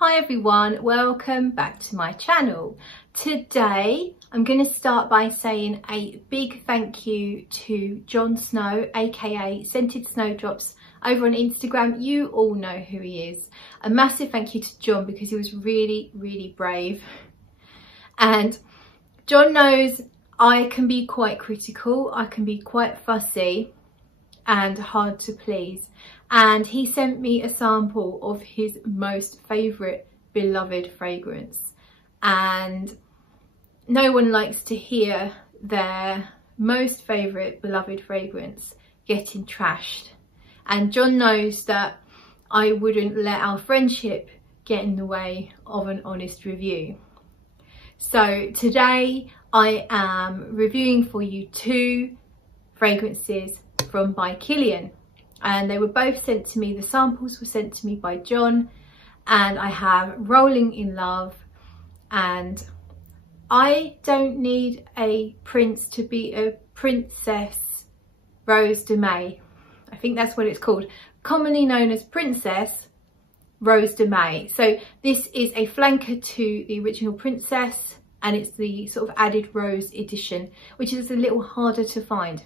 Hi everyone, welcome back to my channel. Today I'm going to start by saying a big thank you to Jon Snow, aka Scented Snowdrops, over on Instagram. You all know who he is. A massive thank you to Jon because he was really brave. And Jon knows I can be quite critical, I can be quite fussy and hard to please, and he sent me a sample of his most favourite beloved fragrance, and no one likes to hear their most favourite beloved fragrance getting trashed, and Jon knows that I wouldn't let our friendship get in the way of an honest review. So today I am reviewing for you two fragrances from By Kilian, and they were both sent to me. The samples were sent to me by Jon, and I have Rolling in Love, and I don't need a prince to be a princess Rose de May. I think that's what it's called, commonly known as Princess Rose de May. So this is a flanker to the original Princess, and it's the sort of added rose edition, which is a little harder to find.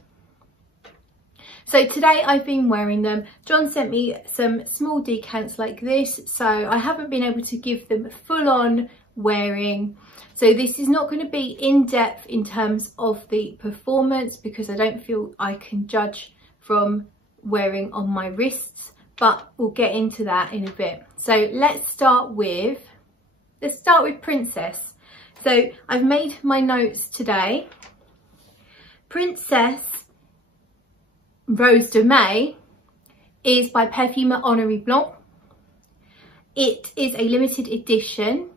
So today I've been wearing them. Jon sent me some small decants like this, so I haven't been able to give them full on wearing. So this is not going to be in depth in terms of the performance because I don't feel I can judge from wearing on my wrists, but we'll get into that in a bit. So let's start with Princess. So I've made my notes today. Princess Rose de May is by Parfums Honoré Blanc. It is a limited edition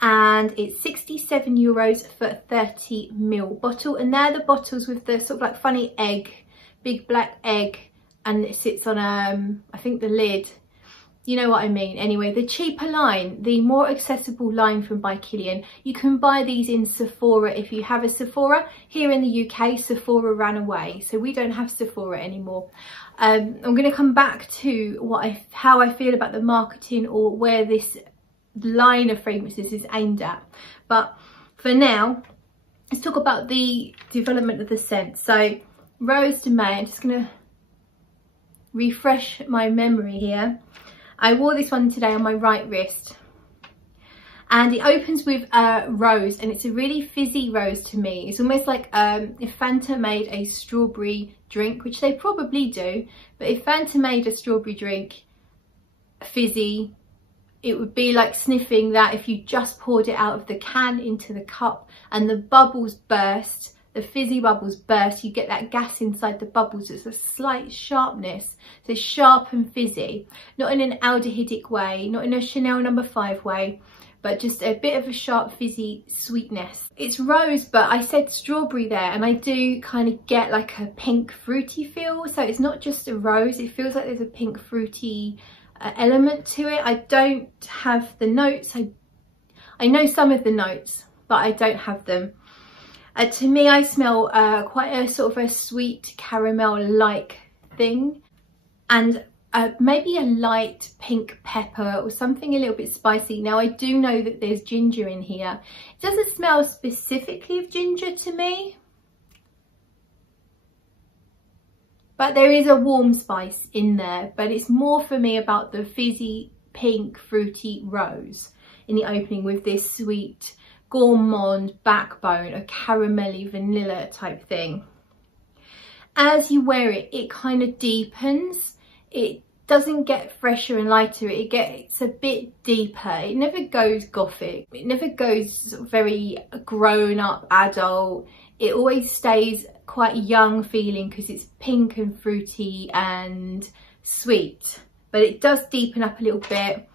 and it's €67 for a 30ml bottle, and they're the bottles with the sort of like funny egg, big black egg, and it sits on I think the lid. You know what I mean. Anyway, the cheaper line, the more accessible line from By Kilian, you can buy these in Sephora if you have a Sephora. Here in the UK, Sephora ran away, so we don't have Sephora anymore. I'm going to come back to how I feel about the marketing or where this line of fragrances is aimed at. But for now, let's talk about the development of the scent. So Rose de May, I'm just going to refresh my memory here. I wore this one today on my right wrist, and it opens with a rose, and it's a really fizzy rose to me. It's almost like if Fanta made a strawberry drink, which they probably do, but if Fanta made a strawberry drink fizzy, it would be like sniffing that if you just poured it out of the can into the cup and the bubbles burst. The fizzy bubbles burst, you get that gas inside the bubbles. It's a slight sharpness, so sharp and fizzy, not in an aldehydic way, not in a Chanel No. 5 way, but just a bit of a sharp fizzy sweetness. It's rose, but I said strawberry there, and I do kind of get like a pink fruity feel, so it's not just a rose, it feels like there's a pink fruity element to it. I don't have the notes, I know some of the notes, but I don't have them. To me, I smell quite a sort of a sweet caramel-like thing, and maybe a light pink pepper or something a little bit spicy. Now, I do know that there's ginger in here. It doesn't smell specifically of ginger to me, but there is a warm spice in there. But it's more for me about the fizzy, pink, fruity rose in the opening with this sweet gourmand backbone, a caramelly vanilla type thing. As you wear it, it kind of deepens. It doesn't get fresher and lighter, it gets a bit deeper. It never goes gothic, it never goes very grown up adult. It always stays quite young feeling because it's pink and fruity and sweet, but it does deepen up a little bit.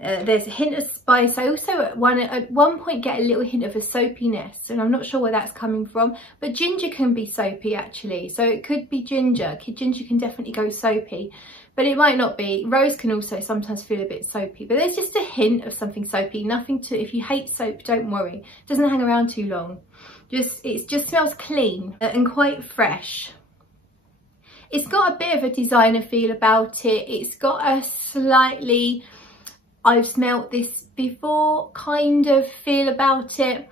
There's a hint of spice. I also at one point get a little hint of a soapiness, and I'm not sure where that's coming from, but ginger can be soapy actually, so it could be ginger. Ginger can definitely go soapy, but it might not be. Rose can also sometimes feel a bit soapy, but there's just a hint of something soapy. Nothing to, if you hate soap, don't worry, it doesn't hang around too long. It just smells clean and quite fresh. It's got a bit of a designer feel about it. It's got a slightly I've smelt this before kind of feel about it,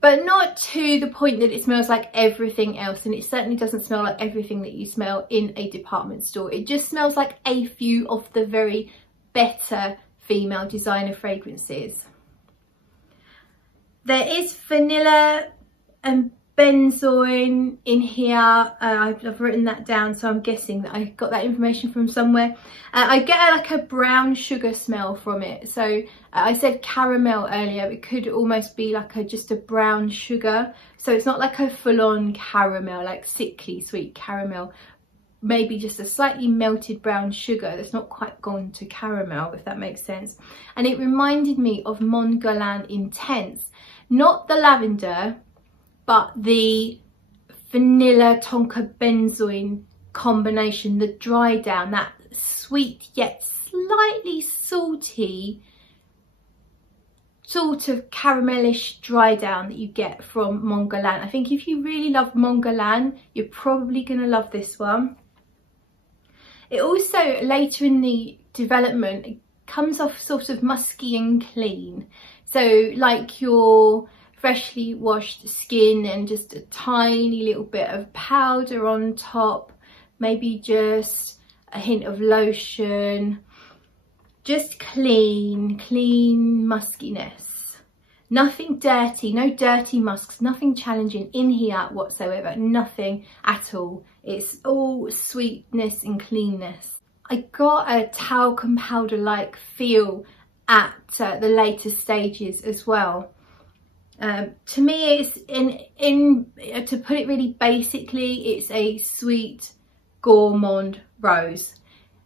but not to the point that it smells like everything else, and it certainly doesn't smell like everything that you smell in a department store. It just smells like a few of the very better female designer fragrances. There is vanilla and benzoin in here. I've written that down, so I'm guessing that I got that information from somewhere. I get like a brown sugar smell from it. So I said caramel earlier. It could almost be like just a brown sugar. So it's not like a full-on caramel, like sickly sweet caramel. Maybe just a slightly melted brown sugar that's not quite gone to caramel, if that makes sense. And it reminded me of Mont Guerlain Intense. Not the lavender, but the vanilla tonka benzoin combination, the dry down, that sweet yet slightly salty sort of caramelish dry down that you get from Mont Guerlain. I think if you really love Mont Guerlain, you're probably going to love this one. It also, later in the development, it comes off sort of musky and clean. So like your freshly washed skin and just a tiny little bit of powder on top, maybe just a hint of lotion, just clean muskiness. Nothing dirty, no dirty musks, nothing challenging in here whatsoever, nothing at all. It's all sweetness and cleanness. I got a talcum powder like feel at the later stages as well. To me, it's to put it really basically, it's a sweet gourmand rose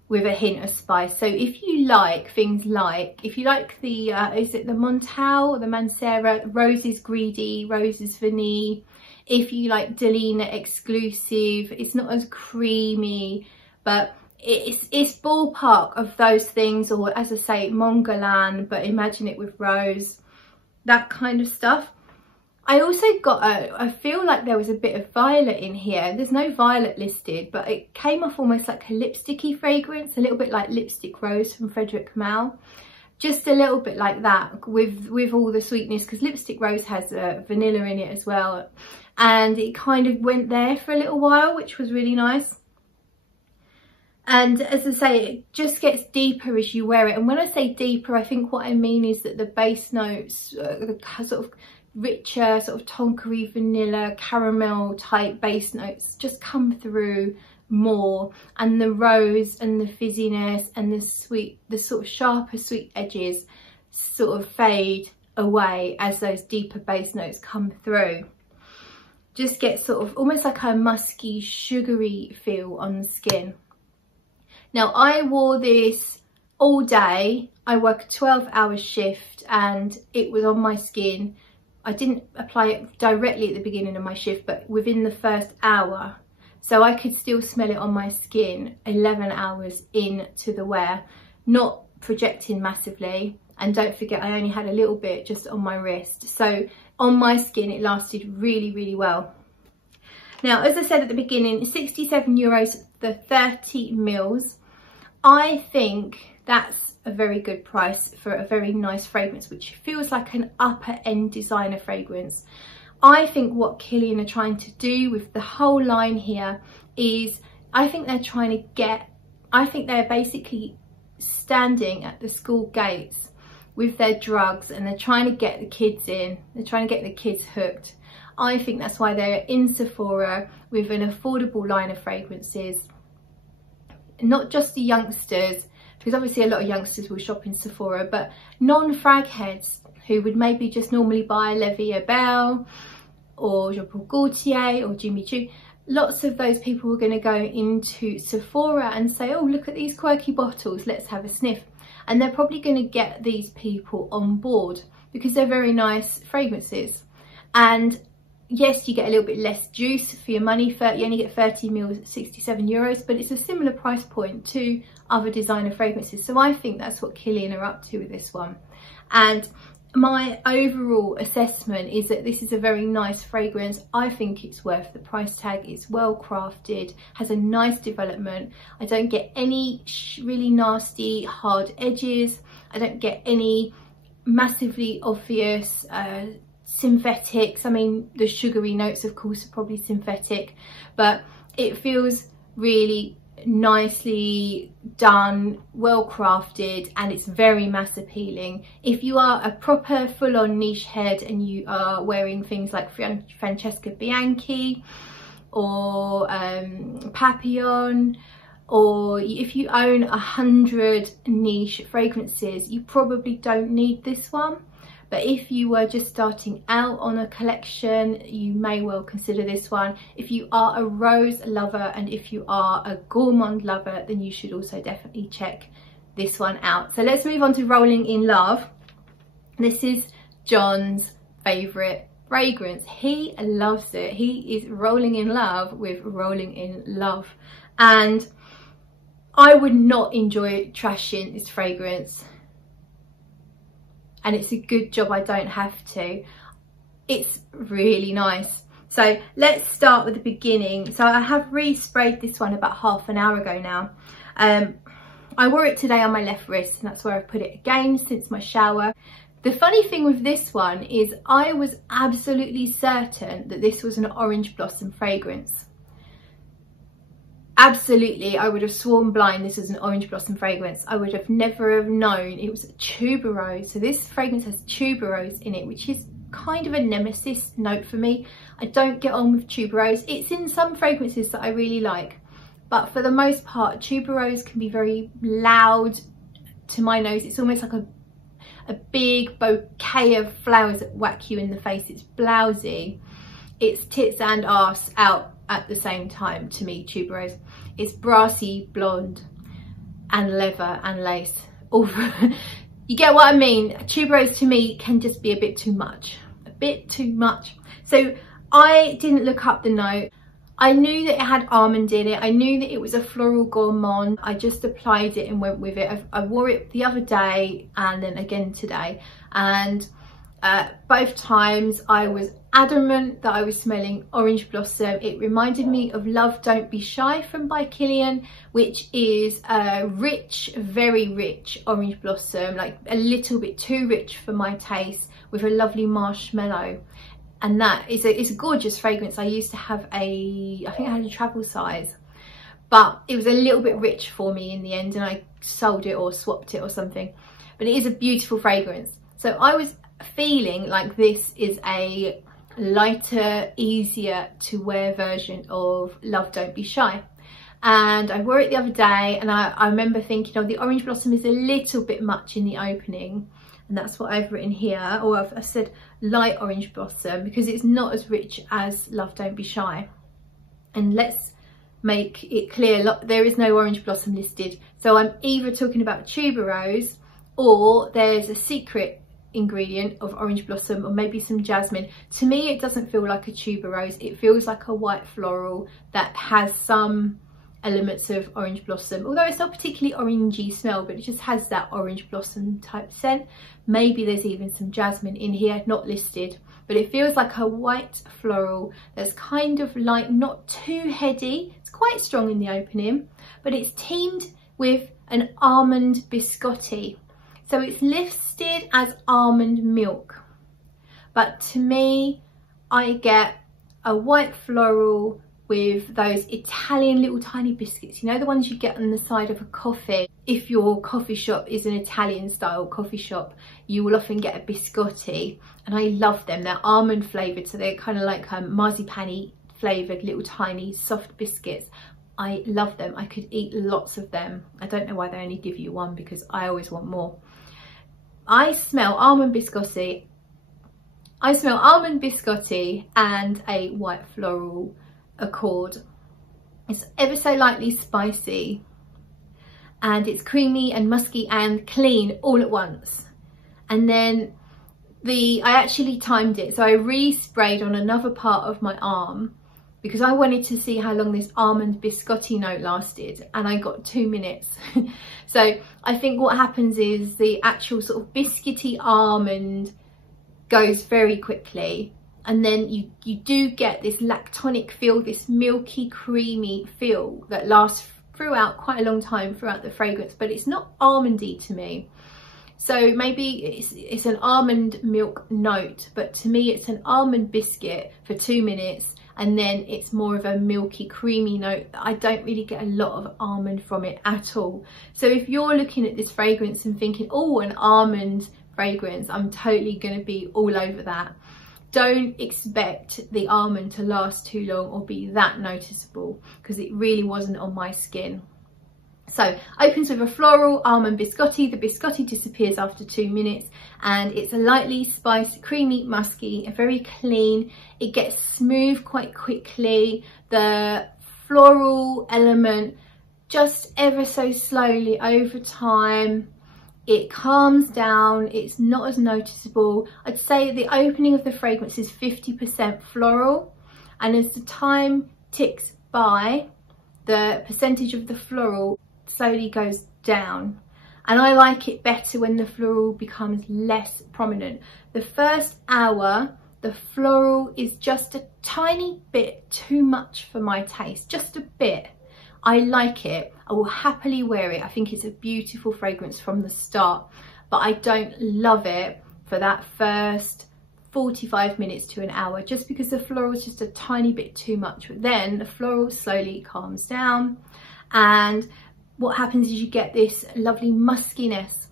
with a hint of spice. So if you like things like, if you like the is it the Montal or the Mancera, Rose is Greedy, Rose is Vanille. If you like Delina Exclusive, it's not as creamy, but it's ballpark of those things, or as I say, Mont Guerlain, but imagine it with rose, that kind of stuff. I also got I feel like there was a bit of violet in here. There's no violet listed, but it came off almost like a lipsticky fragrance, a little bit like Lipstick Rose from Frederic Malle. Just a little bit like that with all the sweetness, because Lipstick Rose has vanilla in it as well. And it kind of went there for a little while, which was really nice. And as I say, it just gets deeper as you wear it. And when I say deeper, I think what I mean is that the base notes, the sort of richer, sort of tonkery, vanilla, caramel type base notes just come through more. And the rose and the fizziness and the sweet, the sort of sharper sweet edges sort of fade away as those deeper base notes come through. Just get sort of almost like a musky, sugary feel on the skin. Now, I wore this all day. I work a 12-hour shift and it was on my skin. I didn't apply it directly at the beginning of my shift, but within the first hour. So I could still smell it on my skin 11 hours into the wear, not projecting massively. And don't forget, I only had a little bit just on my wrist. So on my skin, it lasted really, really well. Now, as I said at the beginning, 67 euros for 30 mils. I think that's a very good price for a very nice fragrance, which feels like an upper end designer fragrance. I think what Kilian are trying to do with the whole line here is, I think they're basically standing at the school gates with their drugs and they're trying to get the kids in, they're trying to get the kids hooked. I think that's why they're in Sephora with an affordable line of fragrances. Not just the youngsters, because obviously a lot of youngsters will shop in Sephora, but non-frag heads who would maybe just normally buy La Vie est Belle or Jean Paul Gaultier or Jimmy Choo. Lots of those people are going to go into Sephora and say, oh, look at these quirky bottles, let's have a sniff. And they're probably going to get these people on board because they're very nice fragrances. And yes, you get a little bit less juice for your money. You only get 30 mils at 67 euros, but it's a similar price point to other designer fragrances. So I think that's what Kilian are up to with this one. And my overall assessment is that this is a very nice fragrance. I think it's worth the price tag. It's well crafted, has a nice development. I don't get any really nasty hard edges. I don't get any massively obvious synthetics. I mean, the sugary notes of course are probably synthetic, but it feels really nicely done, well crafted, and it's very mass appealing. If you are a proper full-on niche head and you are wearing things like Francesca Bianchi or Papillon, or if you own 100 niche fragrances, you probably don't need this one. But if you were just starting out on a collection, you may well consider this one. If you are a rose lover and if you are a gourmand lover, then you should also definitely check this one out. So let's move on to Rolling in Love. This is John's favourite fragrance. He loves it. He is rolling in love with Rolling in Love. And I would not enjoy trashing this fragrance. And it's a good job I don't have to. It's really nice. So let's start with the beginning. So I have re-sprayed this one about half an hour ago now. I wore it today on my left wrist, and that's where I've put it again since my shower. The funny thing with this one is I was absolutely certain that this was an orange blossom fragrance. Absolutely, I would have sworn blind this was an orange blossom fragrance. I would have never have known it was a tuberose. So this fragrance has tuberose in it, which is kind of a nemesis note for me. I don't get on with tuberose. It's in some fragrances that I really like, but for the most part, tuberose can be very loud to my nose. It's almost like a big bouquet of flowers that whack you in the face. It's blousy. It's tits and arse out at the same time to me, tuberose. It's brassy, blonde, and leather and lace. You get what I mean? Tuberose to me can just be a bit too much. A bit too much. So I didn't look up the note. I knew that it had almond in it. I knew that it was a floral gourmand. I just applied it and went with it. I wore it the other day and then again today. And both times I was adamant that I was smelling orange blossom. It reminded me of Love Don't Be Shy from By Kilian, which is a rich, very rich orange blossom, like a little bit too rich for my taste, with a lovely marshmallow. And that is it's a gorgeous fragrance. I used to have I think I had a travel size, but it was a little bit rich for me in the end, and I sold it or swapped it or something. But it is a beautiful fragrance. So I was feeling like this is a lighter, easier to wear version of Love Don't Be Shy. And I wore it the other day, and I remember thinking, oh, the orange blossom is a little bit much in the opening. And that's what I've written here, or I've said light orange blossom, because it's not as rich as Love Don't Be Shy. And let's make it clear, there is no orange blossom listed. So I'm either talking about tuberose, or there's a secret ingredient of orange blossom, or maybe some jasmine. To me, it doesn't feel like a tuberose. It feels like a white floral that has some elements of orange blossom, although it's not particularly orangey smell, but it just has that orange blossom type scent. Maybe there's even some jasmine in here, not listed, but it feels like a white floral that's kind of light, not too heady. It's quite strong in the opening, but it's teamed with an almond biscotti. So it's listed as almond milk, but to me, I get a white floral with those Italian little tiny biscuits, you know, the ones you get on the side of a coffee. If your coffee shop is an Italian style coffee shop, you will often get a biscotti, and I love them. They're almond flavoured, so they're kind of like marzipan-y flavoured little tiny soft biscuits. I love them. I could eat lots of them. I don't know why they only give you one, because I always want more. I smell almond biscotti. I smell almond biscotti and a white floral accord. It's ever so lightly spicy, and it's creamy and musky and clean all at once. And then I actually timed it, so I re-sprayed on another part of my arm because I wanted to see how long this almond biscotti note lasted, and I got 2 minutes. So I think what happens is the actual sort of biscuity almond goes very quickly, and then you do get this lactonic feel, this milky creamy feel that lasts throughout quite a long time throughout the fragrance, but it's not almondy to me. So maybe it's an almond milk note, but to me it's an almond biscuit for 2 minutes, and then it's more of a milky creamy note. I don't really get a lot of almond from it at all. So if you're looking at this fragrance and thinking, oh, an almond fragrance, I'm totally going to be all over that. Don't expect the almond to last too long or be that noticeable, because it really wasn't on my skin. So opens with a floral almond biscotti. The biscotti disappears after 2 minutes, and it's a lightly spiced, creamy, musky, very clean. It gets smooth quite quickly. The floral element just ever so slowly over time. It calms down, it's not as noticeable. I'd say the opening of the fragrance is 50% floral, and as the time ticks by, the percentage of the floral slowly goes down. And I like it better when the floral becomes less prominent. The first hour, the floral is just a tiny bit too much for my taste, just a bit. I like it. I will happily wear it. I think it's a beautiful fragrance from the start, but I don't love it for that first 45 minutes to an hour, just because the floral is just a tiny bit too much. But then the floral slowly calms down, and what happens is you get this lovely muskiness.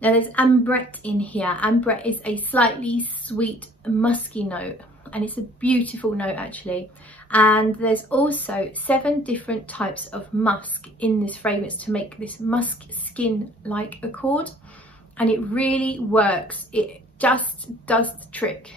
Now there's ambrette in here. Ambrette is a slightly sweet musky note, and it's a beautiful note actually. And there's also 7 different types of musk in this fragrance to make this musk skin-like accord, and it really works. It just does the trick.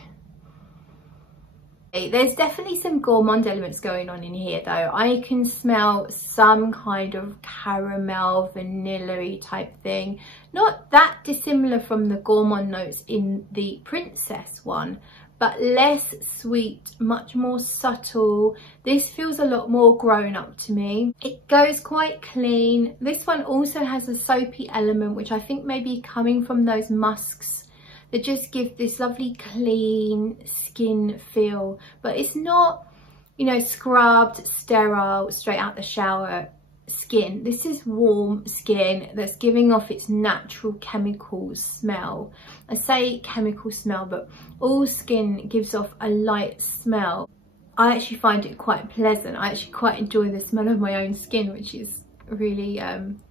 There's definitely some gourmand elements going on in here though. I can smell some kind of caramel, vanilla-y type thing. Not that dissimilar from the gourmand notes in the Princess one, but less sweet, much more subtle. This feels a lot more grown up to me. It goes quite clean. This one also has a soapy element, which I think may be coming from those musks that just give this lovely clean skin feel. But it's not, you know, scrubbed, sterile, straight out the shower skin. This is warm skin that's giving off its natural chemical smell. I say chemical smell, but all skin gives off a light smell. I actually find it quite pleasant. I actually quite enjoy the smell of my own skin, which is really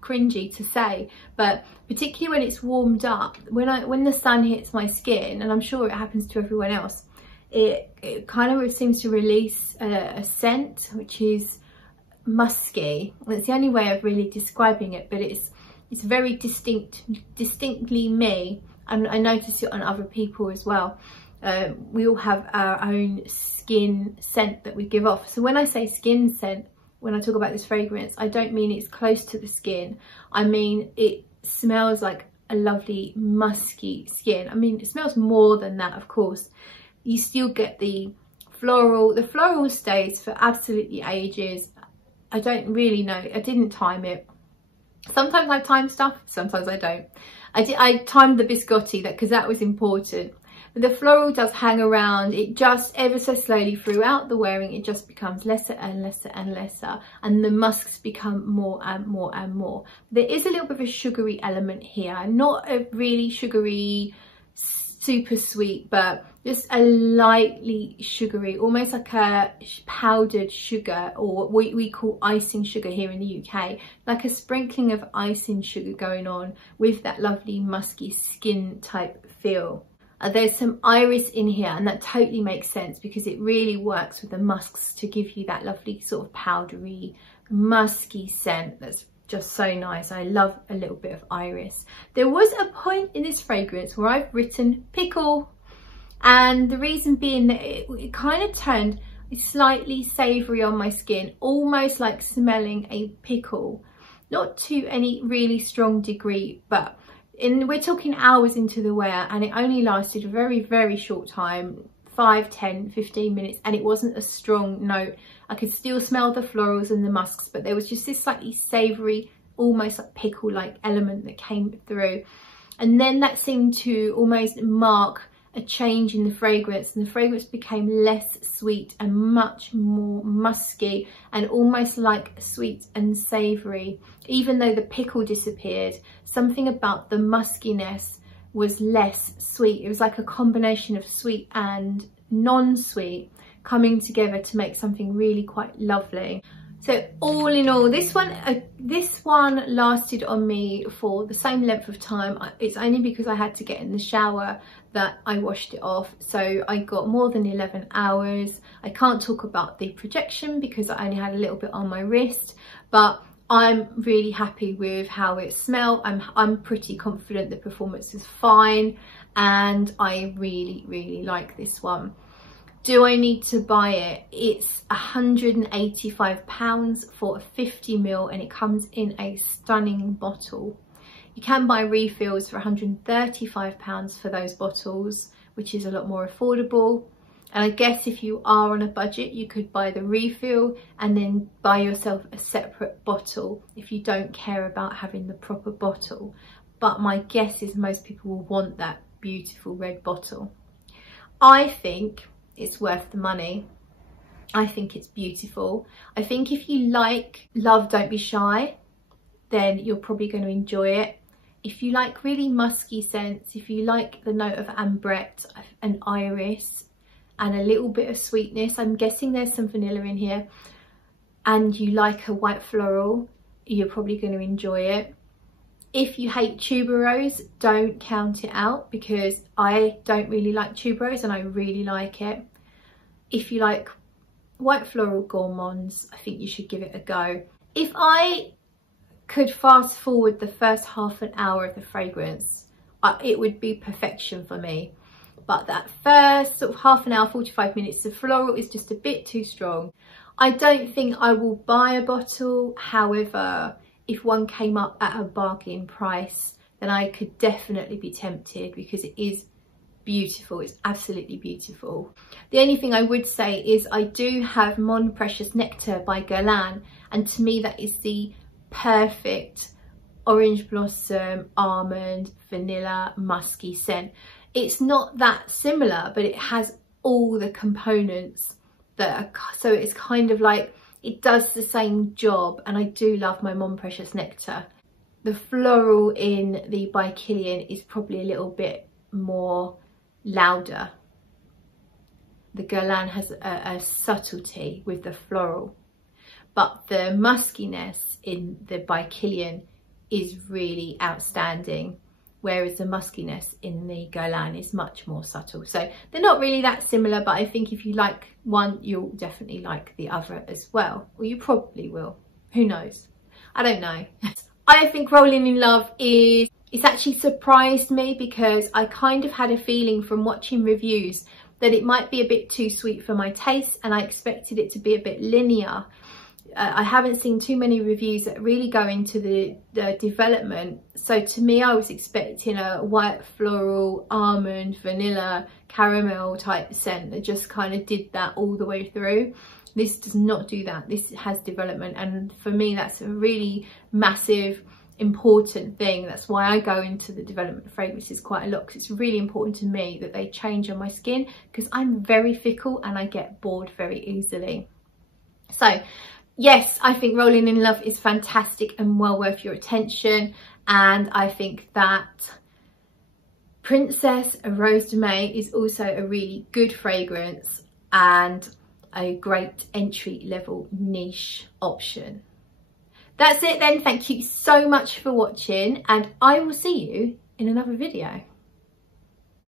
cringy to say, but particularly when it's warmed up, when the sun hits my skin, and I'm sure it happens to everyone else, it kind of seems to release a scent which is musky. It's the only way of really describing it, but it's very distinctly me, and I notice it on other people as well. We all have our own skin scent that we give off. So when I say skin scent, when I talk about this fragrance, I don't mean it's close to the skin. I mean it smells like a lovely musky skin. I mean it smells more than that, of course. You still get the floral. The floral stays for absolutely ages. I don't really know. I didn't time it. Sometimes I time stuff, sometimes I don't. I timed the biscotti because that was important. But the floral does hang around. It just ever so slowly throughout the wearing, it just becomes lesser and lesser and lesser, and the musks become more and more and more. There is a little bit of a sugary element here, not a really sugary, super sweet, but just a lightly sugary, almost like a powdered sugar, or what we call icing sugar here in the UK, like a sprinkling of icing sugar going on with that lovely musky skin type feel. There's some iris in here, and that totally makes sense because it really works with the musks to give you that lovely sort of powdery, musky scent that's just so nice. I love a little bit of iris. There was a point in this fragrance where I've written pickle, and the reason being that it kind of turned slightly savoury on my skin, almost like smelling a pickle. Not to any really strong degree, but we're talking hours into the wear, and it only lasted a very, very short time, 5, 10, 15 minutes, and it wasn't a strong note. I could still smell the florals and the musks, but there was just this slightly savoury, almost like pickle-like element that came through. And then that seemed to almost mark a change in the fragrance, and the fragrance became less sweet and much more musky and almost like sweet and savoury. Even though the pickle disappeared, something about the muskiness was less sweet. It was like a combination of sweet and non-sweet coming together to make something really quite lovely. So all in all, this one lasted on me for the same length of time. It's only because I had to get in the shower that I washed it off. So I got more than 11 hours. I can't talk about the projection because I only had a little bit on my wrist, but I'm really happy with how it smelled. I'm pretty confident the performance is fine, and I really like this one. Do I need to buy it? It's £185 for a 50ml, and it comes in a stunning bottle. You can buy refills for £135 for those bottles, which is a lot more affordable. And I guess if you are on a budget, you could buy the refill and then buy yourself a separate bottle if you don't care about having the proper bottle. But my guess is most people will want that beautiful red bottle. I think it's worth the money. I think it's beautiful. I think if you like Love Don't Be Shy, then you're probably going to enjoy it. If you like really musky scents, if you like the note of ambrette and iris and a little bit of sweetness, I'm guessing there's some vanilla in here, and you like a white floral, you're probably going to enjoy it. If you hate tuberose, don't count it out, because I don't really like tuberose and I really like it. If you like white floral gourmands, I think you should give it a go. If I could fast forward the first half an hour of the fragrance, it would be perfection for me. But that first sort of half an hour, 45 minutes, the floral is just a bit too strong. I don't think I will buy a bottle. However, if one came up at a bargain price, then I could definitely be tempted, because it is beautiful. It's absolutely beautiful. The only thing I would say is I do have Mon Precious Nectar by Guerlain, and to me that is the perfect orange blossom, almond, vanilla, musky scent. It's not that similar, but it has all the components that are, so it's kind of like it does the same job. And I do love my Mon Precious Nectar. The floral in the By Kilian is probably a little bit more louder. The Guerlain has a subtlety with the floral, but the muskiness in the By Kilian is really outstanding, whereas the muskiness in the Guerlain is much more subtle. So they're not really that similar, but I think if you like one, you'll definitely like the other as well. Or you probably will. Who knows? I don't know. I think Rolling in Love it's actually surprised me, because I kind of had a feeling from watching reviews that it might be a bit too sweet for my taste, and I expected it to be a bit linear. I haven't seen too many reviews that really go into the development. So to me, I was expecting a white floral, almond, vanilla, caramel type scent that just kind of did that all the way through. This does not do that. This has development, and for me that's a really massive, important thing. That's why I go into the development of fragrances quite a lot, because it's really important to me that they change on my skin, because I'm very fickle and I get bored very easily. So yes, I think Rolling in Love is fantastic and well worth your attention. And I think that Princess Rose de May is also a really good fragrance and a great entry level niche option. That's it then. Thank you so much for watching, and I will see you in another video.